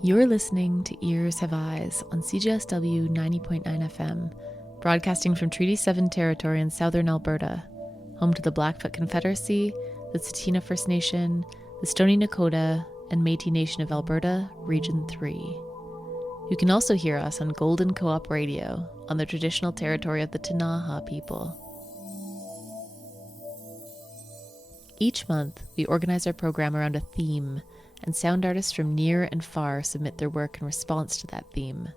You're listening to Ears Have Eyes on CJSW 90.9 FM, broadcasting from Treaty 7 territory in southern Alberta, home to the Blackfoot Confederacy, the Tsuut'ina First Nation, the Stoney Nakoda, and Métis Nation of Alberta, Region 3. You can also hear us on Golden Co-Op Radio on the traditional territory of the Ktunaxa people. Each month, we organize our program around a theme, and sound artists from near and far submit their work in response to that theme.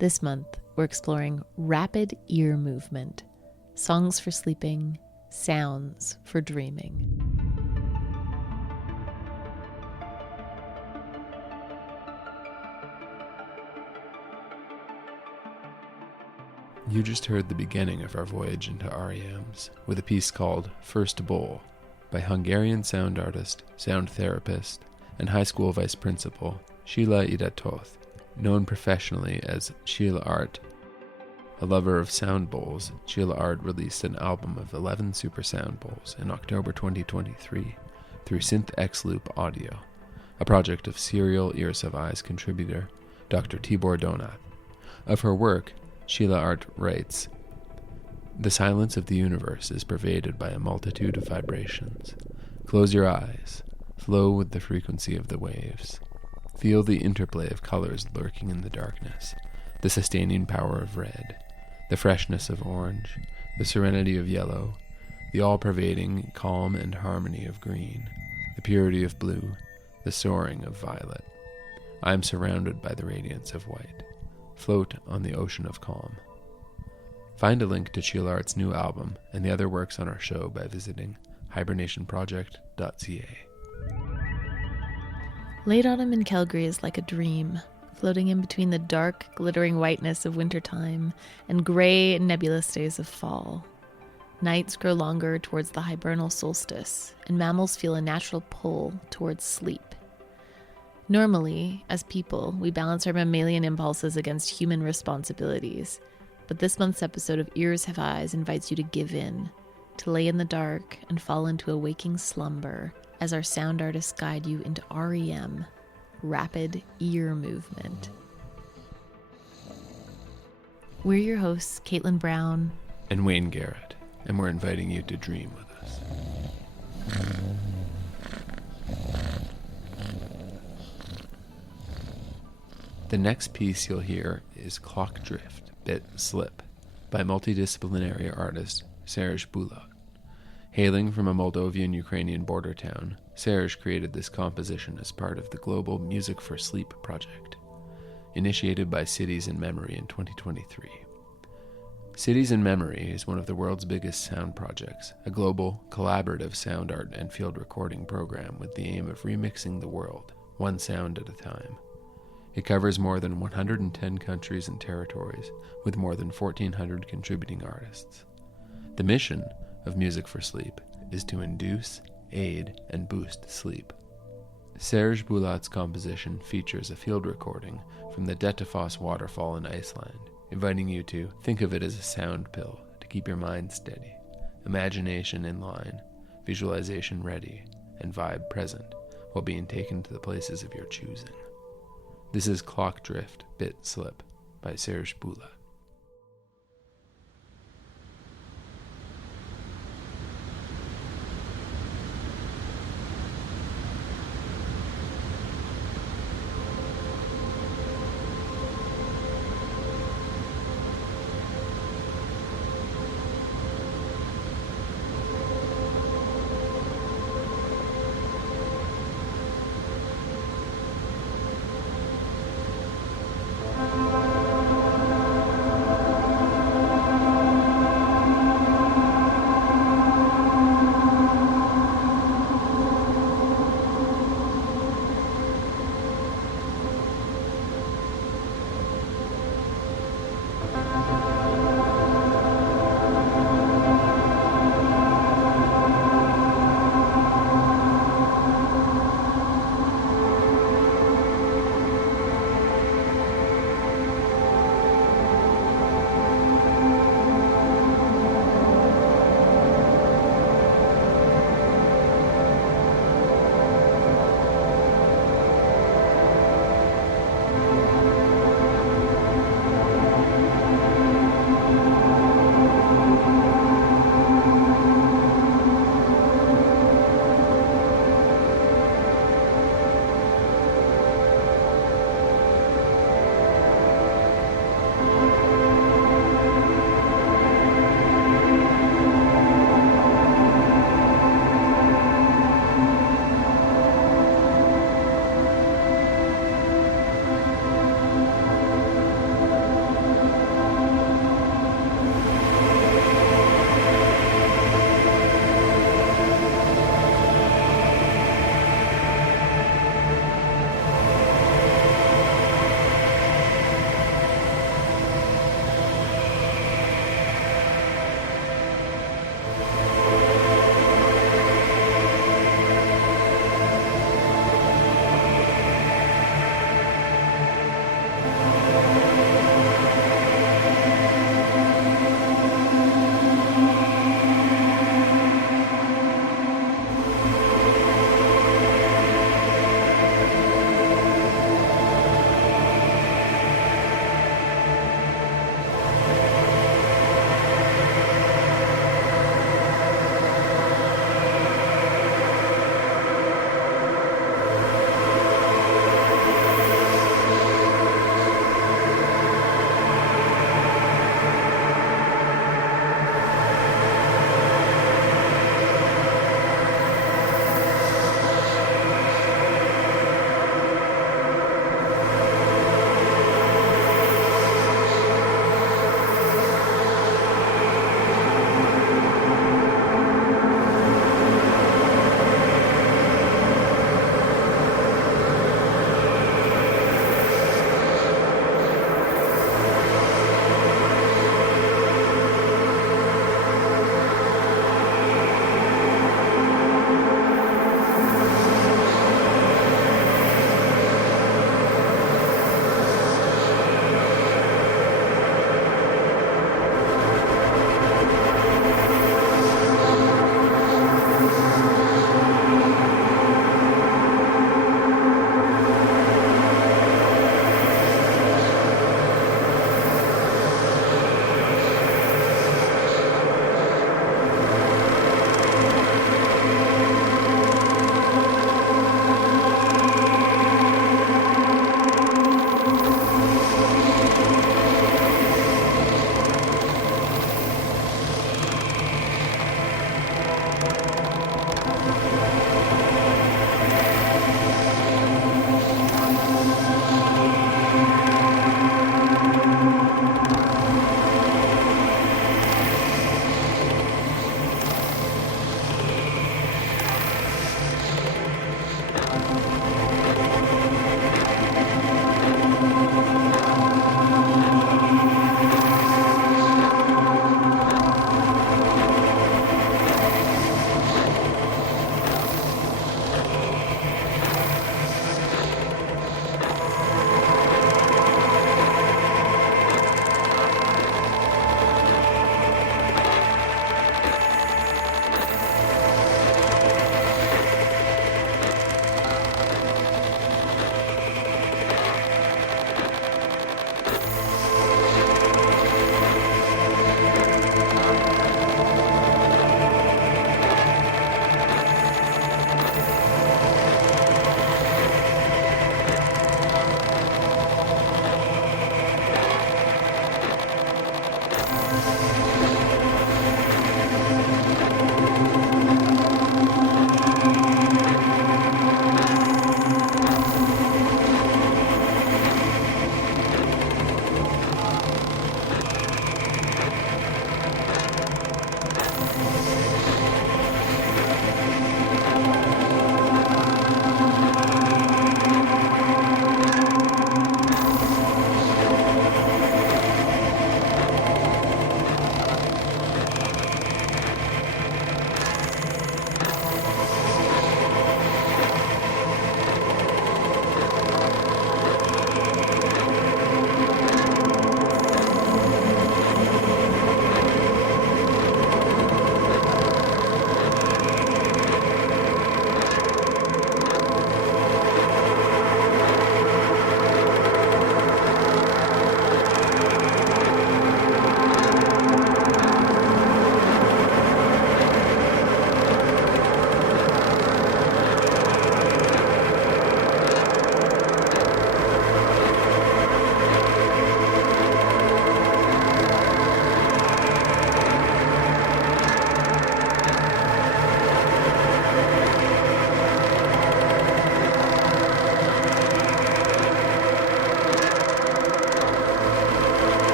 This month, we're exploring rapid ear movement, songs for sleeping, sounds for dreaming. You just heard the beginning of our voyage into R.E.Ms with a piece called First Bowl by Hungarian sound artist, sound therapist, and high school vice principal Sheila Idatoth, known professionally as ChillArt. A lover of sound bowls, ChillArt released an album of 11 super sound bowls in October 2023 through SynthX Loop Audio, a project of serial Ears Have Eyes contributor Dr. Tibor Donath. Of her work, ChillArt writes, "The silence of the universe is pervaded by a multitude of vibrations. Close your eyes. Flow with the frequency of the waves. Feel the interplay of colors lurking in the darkness, the sustaining power of red, the freshness of orange, the serenity of yellow, the all-pervading calm and harmony of green, the purity of blue, the soaring of violet. I am surrounded by the radiance of white. Float on the ocean of calm." Find a link to ChillArt's new album and the other works on our show by visiting hibernationproject.ca. Late autumn in Calgary is like a dream, floating in between the dark, glittering whiteness of wintertime and gray, nebulous days of fall. Nights grow longer towards the Hibernal Solstice, and mammals feel a natural pull towards sleep. Normally, as people, we balance our mammalian impulses against human responsibilities, but this month's episode of Ears Have Eyes invites you to give in, to lay in the dark and fall into a waking slumber as our sound artists guide you into R.E.M, rapid ear movement. We're your hosts, Caitlin Brown and Wayne Garrett, and we're inviting you to dream with us. The next piece you'll hear is Clock Drift, Bit Slip by multidisciplinary artist Serge Bulat. Hailing from a Moldovan-Ukrainian border town, Serge created this composition as part of the global Music for Sleep project, initiated by Cities in Memory in 2023. Cities in Memory is one of the world's biggest sound projects, a global, collaborative sound art and field recording program with the aim of remixing the world, one sound at a time. It covers more than 110 countries and territories, with more than 1,400 contributing artists. The mission of Music for Sleep is to induce, aid, and boost sleep. Serge Bulat's composition features a field recording from the Dettifoss waterfall in Iceland, inviting you to think of it as a sound pill to keep your mind steady, imagination in line, visualization ready, and vibe present while being taken to the places of your choosing. This is Clock Drift, Bit Slip by Serge Bulat.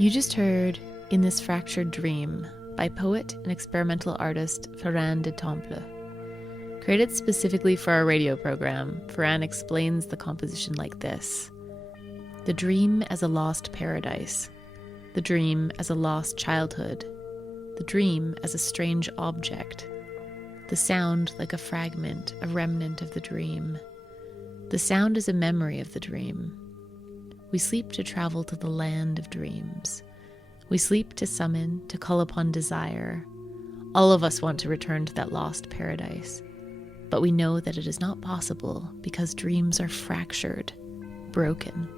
You just heard In This Fractured Dream by poet and experimental artist Ferran Destemple. Created specifically for our radio program, Ferran explains the composition like this. The dream as a lost paradise. The dream as a lost childhood. The dream as a strange object. The sound like a fragment, a remnant of the dream. The sound is a memory of the dream. We sleep to travel to the land of dreams. We sleep to summon, to call upon desire. All of us want to return to that lost paradise. But we know that it is not possible because dreams are fractured, broken.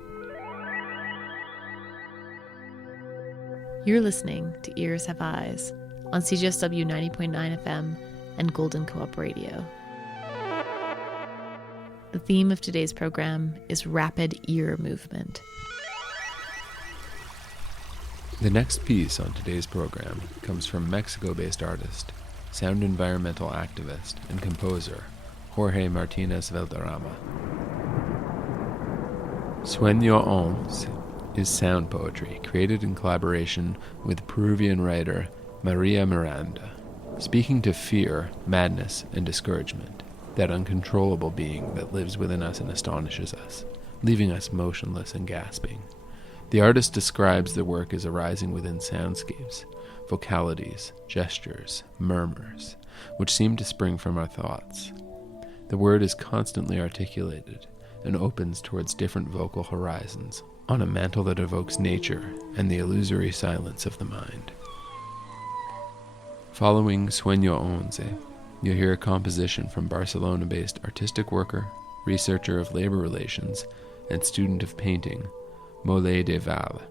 You're listening to Ears Have Eyes on CJSW 90.9 FM and Golden Co-Op Radio. The theme of today's program is rapid ear movement. The next piece on today's program comes from Mexico-based artist, sound environmental activist, and composer Jorge Martínez Valderrama. Sueño Ons is sound poetry created in collaboration with Peruvian writer Maria Miranda, speaking to fear, madness, and discouragement, that uncontrollable being that lives within us and astonishes us, leaving us motionless and gasping. The artist describes the work as arising within soundscapes, vocalities, gestures, murmurs, which seem to spring from our thoughts. The word is constantly articulated and opens towards different vocal horizons on a mantle that evokes nature and the illusory silence of the mind. Following Sueño Onze, you'll hear a composition from Barcelona-based artistic worker, researcher of labor relations, and student of painting, Mollet del Vallés.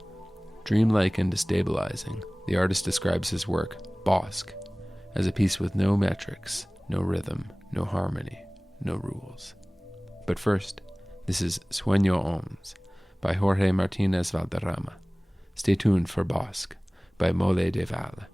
Dreamlike and destabilizing, the artist describes his work, Bosque, as a piece with no metrics, no rhythm, no harmony, no rules. But first, this is Sueño Ons by Jorge Martínez Valderrama. Stay tuned for Bosque by Mollet del Vallés.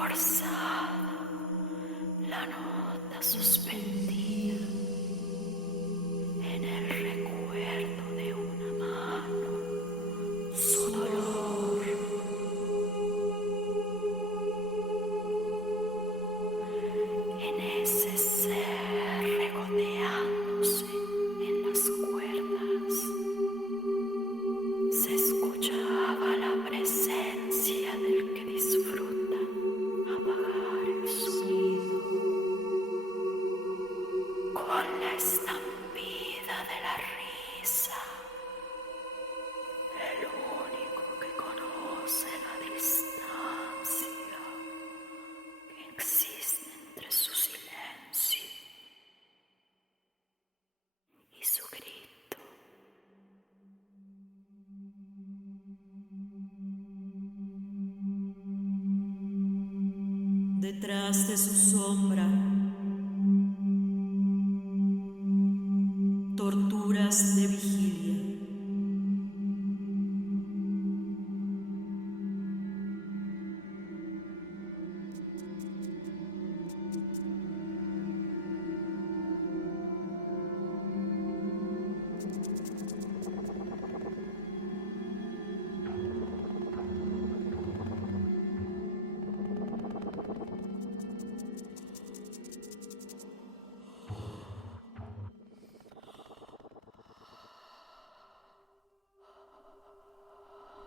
forzada, la nota suspendida en el recuerdo de una mano, su dolor. En ese ser regodeándose en las cuerdas, se escuchaba la presencia del que disfruta apagar el sonido con la estampida de la risa. El único que conoce la distancia que existe entre su silencio y su grito. Detrás de su sombra, torturas de vigilia.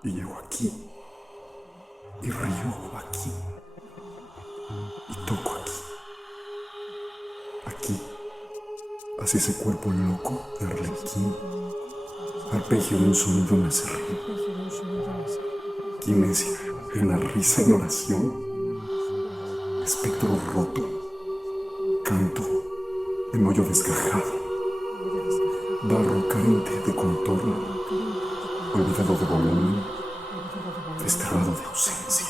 Y llego aquí, y río aquí, y toco aquí. Aquí, hacia ese cuerpo loco de arlequín, arpegio de un sonido me hace reír. Kinesia en la risa en oración, espectro roto, canto en hoyo desgajado, barro carente de contorno, olvidado de volumen, desterrado de ausencia.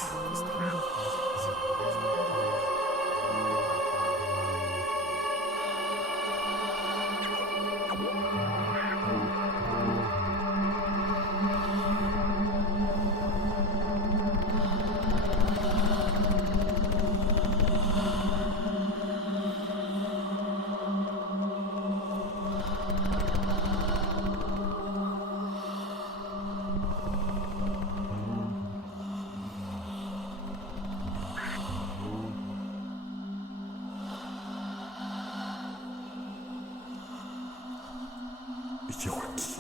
Y llego aquí,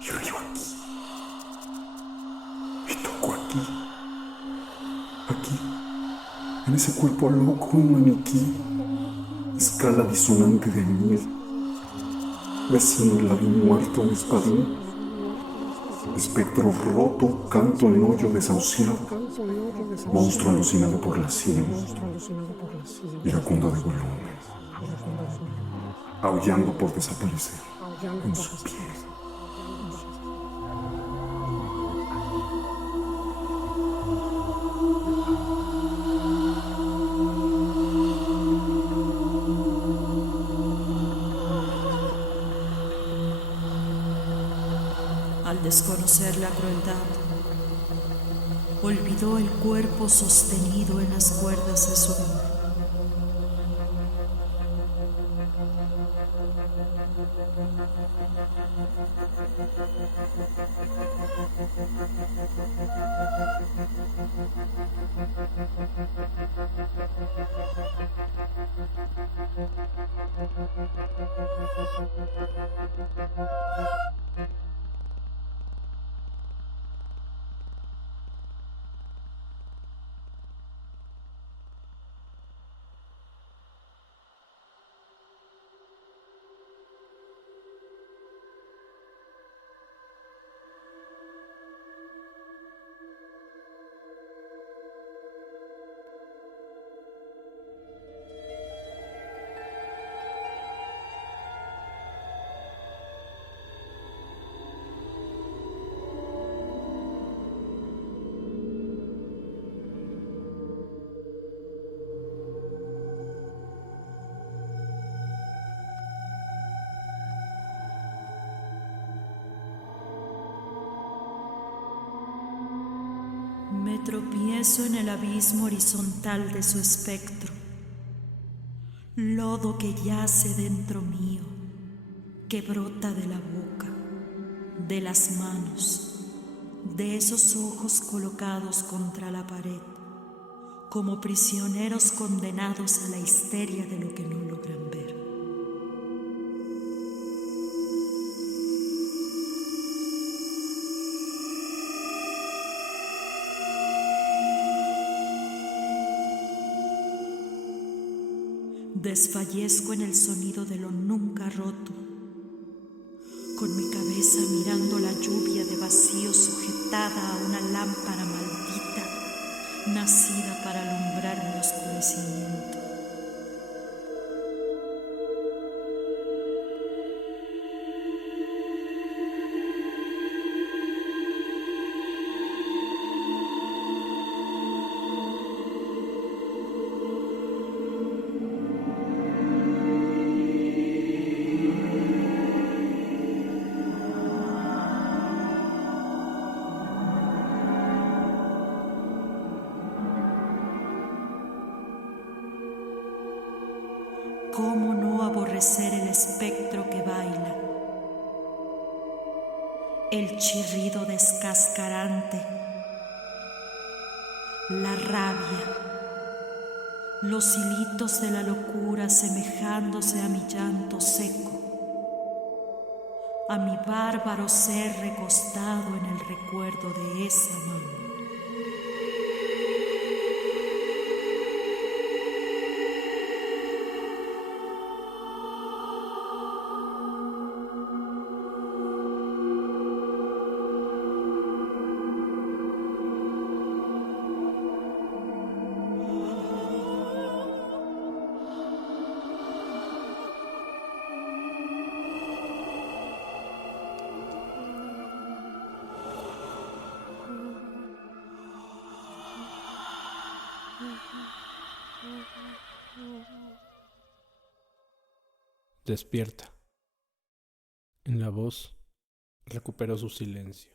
y río aquí, y toco aquí, en ese cuerpo loco, un maniquí, escala disonante de añil, vecino el labio muerto de espadín, espectro roto, canto en hoyo desahuciado, monstruo alucinado por la sien, iracundo de volumen, aullando por desaparecer en su piel. Al desconocer la crueldad, olvidó el cuerpo sostenido en las cuerdas de su amor. tropiezo en el abismo horizontal de su espectro. Lodo que yace dentro mío, que brota de la boca, de las manos, de esos ojos colocados contra la pared, como prisioneros condenados a la histeria de lo que no logran ver. Desfallezco en el sonido de lo nunca roto, con mi cabeza mirando la lluvia de vacío sujetada a una lámpara maldita, nacida para alumbrar mi oscurecimiento. ¿Cómo no aborrecer el espectro que baila? El chirrido descascarante, la rabia, los hilitos de la locura semejándose a mi llanto seco, a mi bárbaro ser recostado en el recuerdo de esa mano. Despierta. En la voz recuperó su silencio.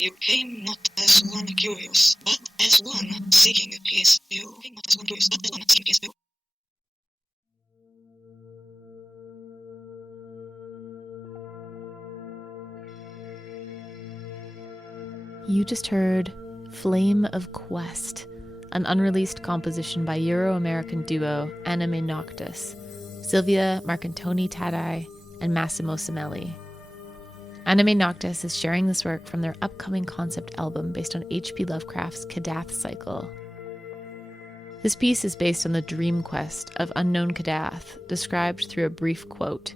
You came not as one curious, but as one seeking peace. You came not as one curious, but as one seeking peace. You just heard Flame of Quest, an unreleased composition by Euro-American duo AnimaeNoctis, Silvia Marcantoni Tadai, and Massimo Simelli. AnimaeNoctis is sharing this work from their upcoming concept album based on H.P. Lovecraft's Kadath cycle. This piece is based on the dream quest of unknown Kadath, described through a brief quote.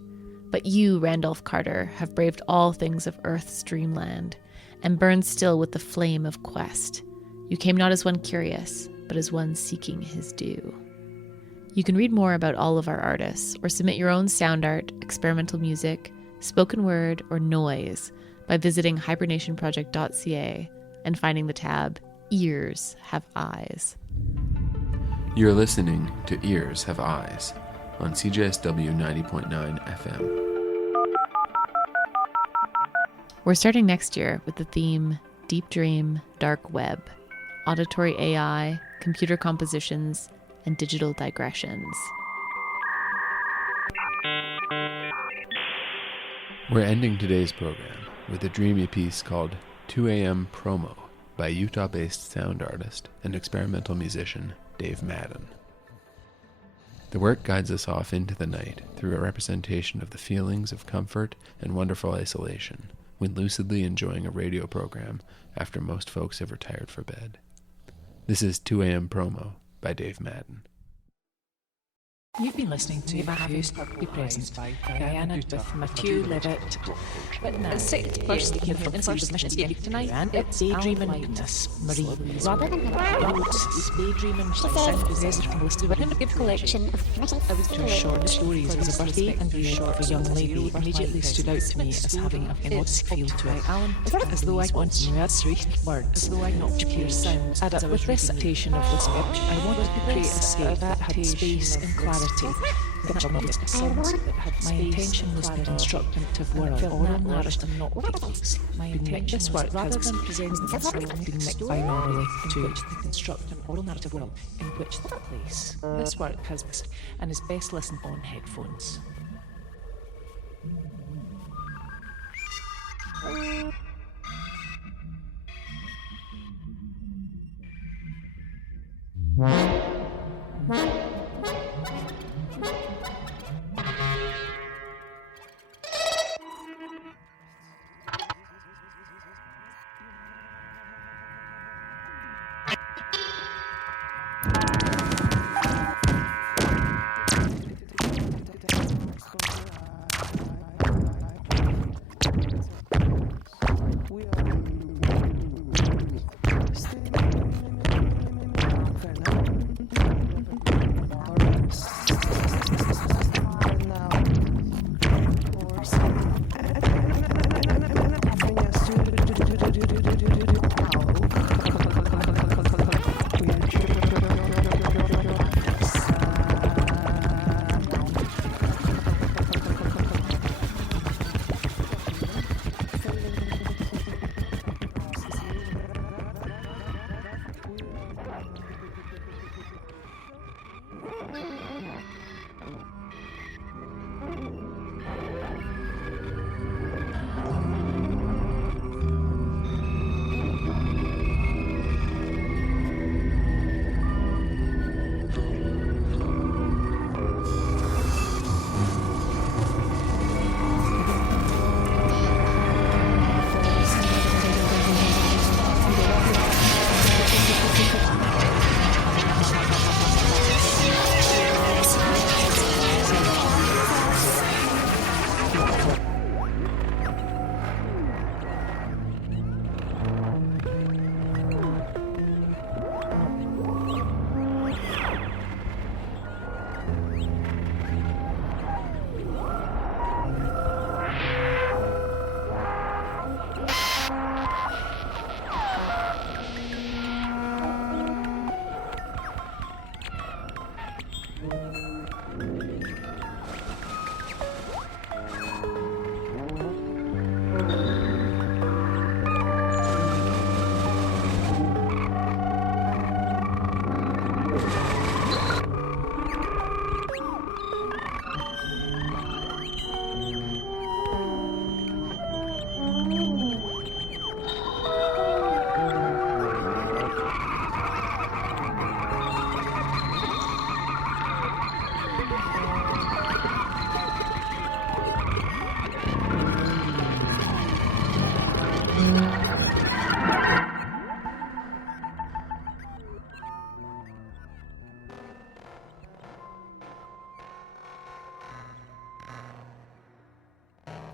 But you, Randolph Carter, have braved all things of Earth's dreamland, and burned still with the flame of quest. You came not as one curious, but as one seeking his due. You can read more about all of our artists, or submit your own sound art, experimental music, spoken word, or noise by visiting hibernationproject.ca and finding the tab Ears Have Eyes. You're listening to Ears Have Eyes on CJSW 90.9 FM. We're starting next year with the theme Deep Dream, Dark Web, Auditory AI, Computer Compositions, and Digital Digressions. We're ending today's program with a dreamy piece called 2 A.M. Promo by Utah-based sound artist and experimental musician Dave Madden. The work guides us off into the night through a representation of the feelings of comfort and wonderful isolation when lucidly enjoying a radio program after most folks have retired for bed. This is 2 A.M. Promo by Dave Madden. You've been listening to The First Be Present by Diana with Matthew Levitt. Witness, first submission tonight, and it's Daydream and Whiteness, Marie. Rather than it's Daydream and sound possessed from listed within a collection of two short stories as a birthday and short for a young lady immediately stood out to me as having an erotic feel to it. As though I once knew three words, as though I not to hear sounds. And with this adaptation of the script, I wanted to create a scape that had space and clarity. My intention was the constructive world, oral narrative, not people's. This work rather than presenting the world being mixed binaurally to the constructive oral narrative world in which it took place. This work has and is best listened on headphones.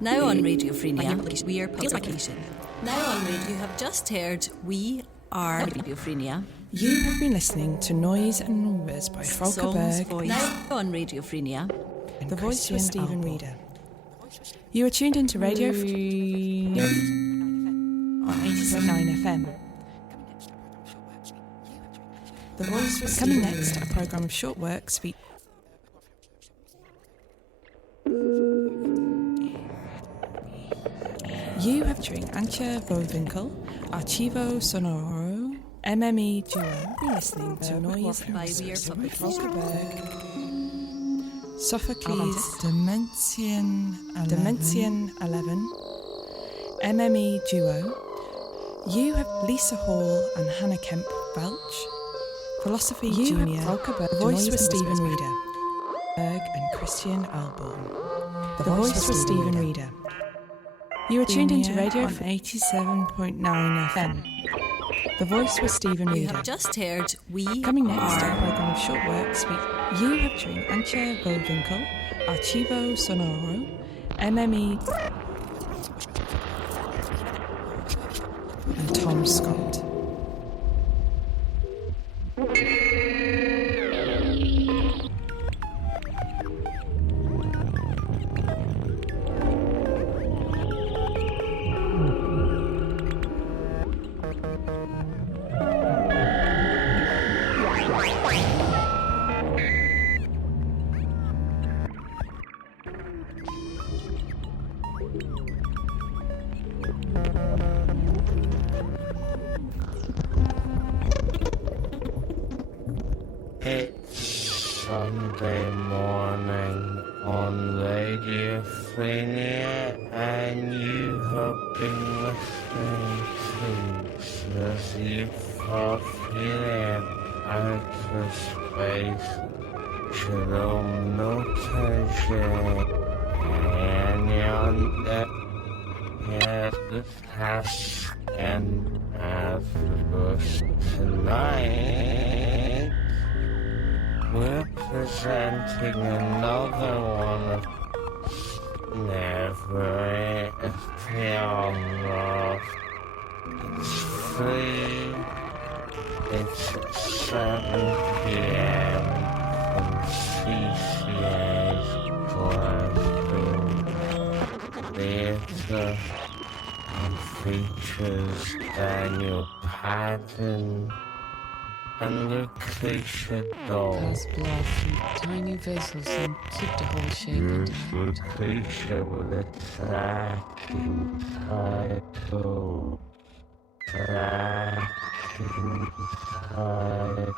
Now on Radio Frenia, we are publication. Now on Radio, you have just heard We Are Radio Frenia. You have been listening to Noise and Numbers by Volker Berg. Now on Radio Frenia. The voice was Stephen Reeder. You are tuned into Radio Frenia on 87.9 FM. The voice was coming next, a programme of short works featuring You have during Antje Bovinkel, Archivo Sonoro, MME Duo, be listening to Noise and Numbers by Volker Berg, Sophocles, Dimension 11, MME Duo. You have Lisa Hall and Hannah Kemp Welch, Philosophy you Junior, the voice was Stephen Reeder, Berg and Christian Alborn. The voice was Stephen Reeder. You are tuned into Radio on 87.9 FM. The voice was Stephen You Reeder. have just heard We Coming next, Are. a program of short works with You Have Dreamed ChillArt Golden Co, Archivo Sonoro, MME, and Tom Scott. It's Sunday morning on Radiophenia, and you have been listening to the Popular Outer Space ChillArt the task and Africa tonight. We're presenting another one of Never a Genre. It's free. It's at 7 p.m. from CCA's Glasgow Theatre and features Daniel Patton and Lucretia Dole. There's blood from tiny vessels and keep the whole shape. Here's Lucretia with a tracking title. Tracking title.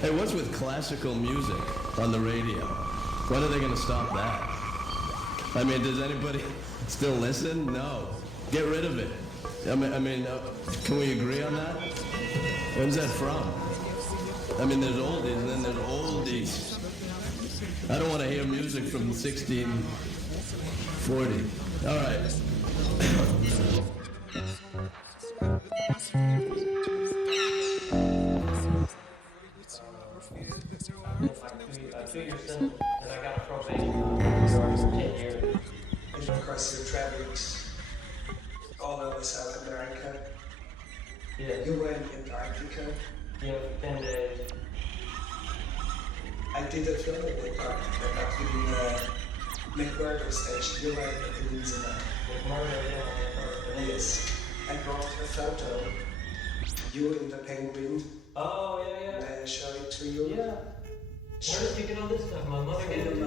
Hey, what's with classical music on the radio? When are they going to stop that? I mean, does anybody still listen? No. Get rid of it. I mean, can we agree on that? When's that from? I mean, there's oldies and then there's oldies. I don't want to hear music from 1640. All right. And I got a probation for 10 years. And of course, you traveled all over South America. Yeah. You were in Antarctica. Yeah, for 10 days. I did a film in Antarctica up in McMurdo Station. You were at the peninsula. McMurdo, yeah. Yes. I brought a photo. You in the penguin. Oh, yeah, yeah. May I show it to you? Yeah. Where did you get all this stuff? My mother gave it to me.